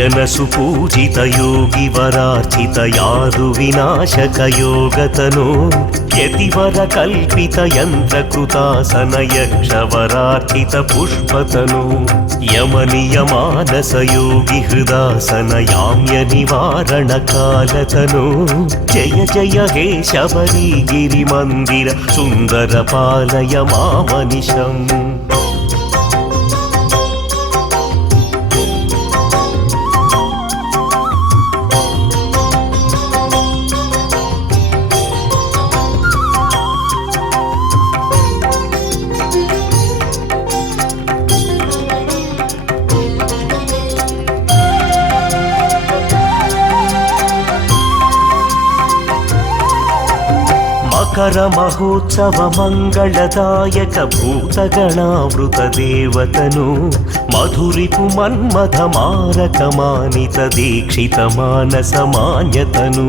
जन सुपूजित योगी वरार्चित यादु विनाशक योगतनो यतिवर कल्पित यंत्रकृतासन यक्ष वरार्चित पुष्पतनु यमनियमानस योगी हृदासन याम्य निवारण कालतनु जय जय हे शबरी गिरि मंदिर सुंदर पालय मामनिशम् मकर महोत्सव मंगलदायक भूतगणावृत देवतनु मधुरिपु मन्मथ मारक मानित दीक्षित मानस मान्यतनु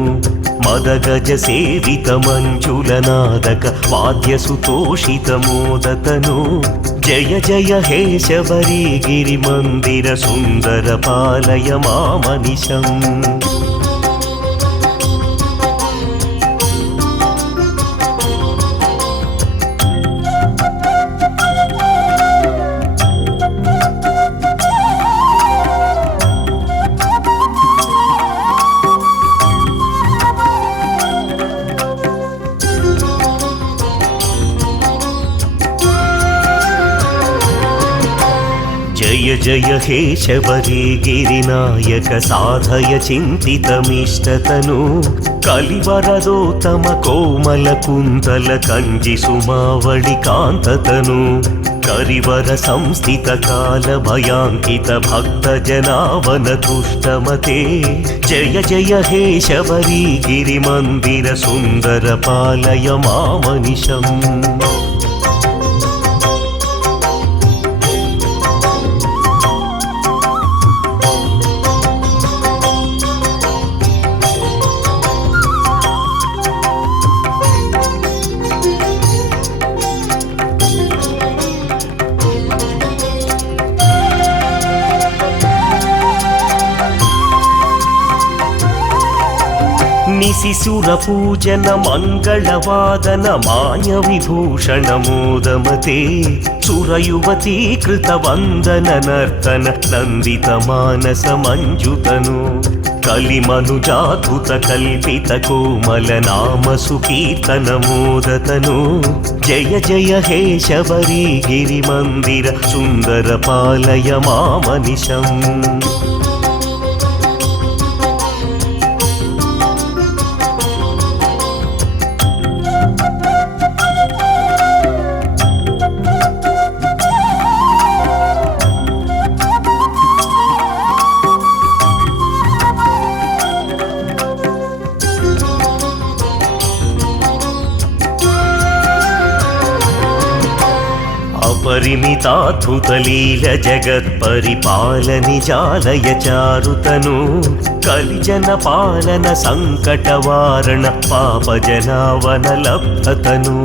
मदगज सेवित मंजुलनादक वाद्य सुतोषित मोदतनु जय जय हे शबरी गिरि मंदिर सुंदर पालय मामनिशम् जय जय हे शबरी गिरिनायक साधय चिन्तितमिष्टतनु कलिवरदोत्तम कोमल कुन्तल कंजि सुमावळि कान्ततनु करिवर संस्थित काल भयांकित भक्त जनावन तुष्टमते जय जय हे शबरी गिरि मंदिर सुंदर पालय मामनिशम् निशिसुर पूजन मंगलवादन मान्य विभूषण मोदमते सुरयुवती कृत वंदन नर्तन नंदित मानस मंजुतनु कलिमनुजाधुत कल्पित कोमल नाम सुकीर्तन मोदतनु जय जय हे शबरी गिरि मंदिर सुंदर पालय मामनिशम् परिमिताद्भुतलील जगत्परिपालनि जालय चारुतनु कलिजन पालन संकटवारण पापजनावन लब्धतनु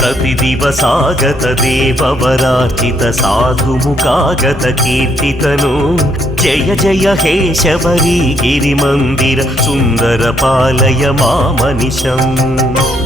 प्रतिदिवसागत देववरार्चित साधुमुखागत कीर्तितनु जय जय हे शबरी गिरि मंदिर सुंदर पालय मामनिशम्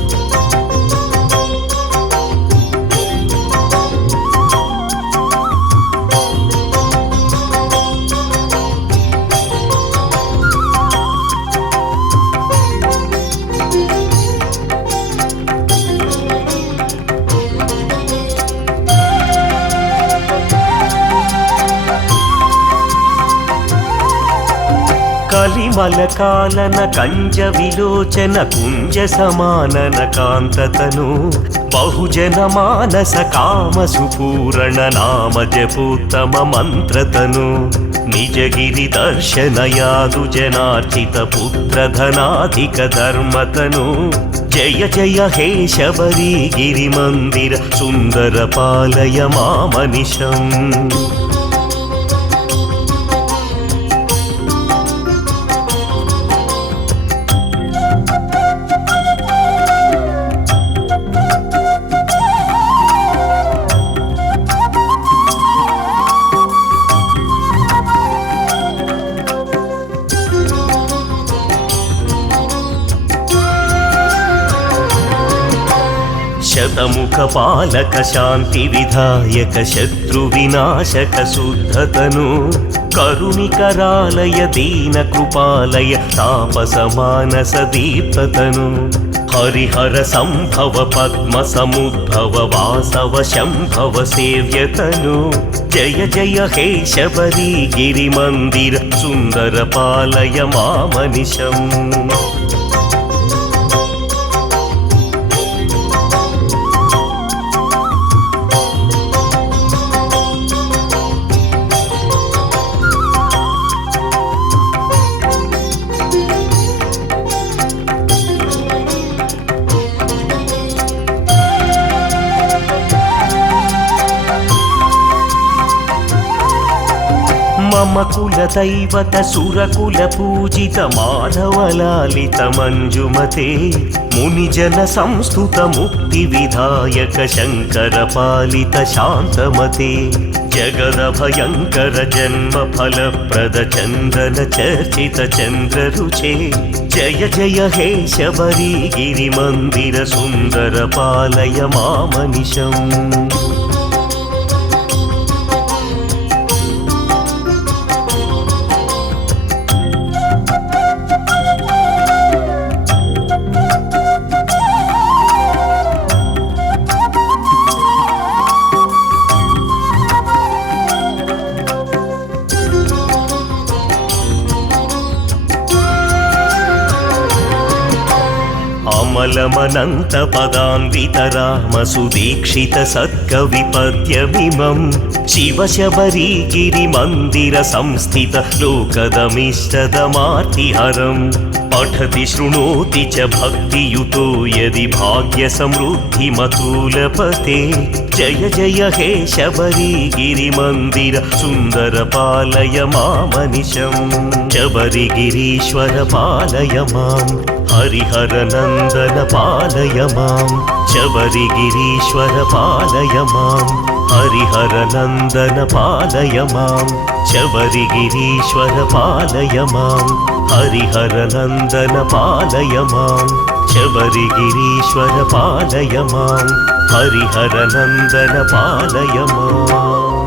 कलिमलकालन कंज विलोचन कुंज समानन कांततनु बहुजन मानस काम सुपूर्ण नाम जपोत्तम मंत्रतनु निज गिरि दर्शन यादु जनार्चित पुत्र धनाधिक धर्मतनु जय जय हे शबरी गिरि मंदिर सुंदर पालय मामनिशम् శతముఖ పాలక శాంతి విధాయక శత్రు వినాశక శుద్ధతను కరుణికరాలయ దీన కృపాలయ తాపస మానస దీప్తతను హరిహర సంభవ పద్మ సముద్భవ వాసవ శంభవ సేవ్యతను జయ జయ హే శబరి గిరి మందిర సుందర పాలయ మామనిశం మమ కుల దైవత సురకుల పూజిత మాధవలాలిత మంజుమతే మునిజన సంస్థుత ముక్తి విధాయక శంకర పాలిత శాంతమతే జగద భయంకర జన్మ ఫలప్రద చందన చర్చిత చంద్ర రుచే జయ జయ హే శబరి గిరి మందిర సుందర పాలయ మామనిశం అమలమనంత పదాన్విత రామ సుదీక్షిత సత్కవి పద్యమిమం శివ శబరి గిరి మందిర సంస్థిత లోకదమిష్టదమార్తిహరం పఠతి శృణోతి చ భక్తియుతో యది భాగ్య సమృద్ధి మతూలపతే జయ జయ హే శబరి గిరి మందిర సుందర పాలయ మామనిశం శబరి గిరీశ్వర పాలయ మాం హరిహర నందన పాలయ మాం శబరి గిరీశ్వర పాలయ మాం హరిహర నందన పాలయ మాం శబరి గిరీశ్వర పాలయ మాం హరిహర నందన పాలయ మాం శబరి గిరీశ్వర పాలయ మాం హరిహర నందన పాలయ మాం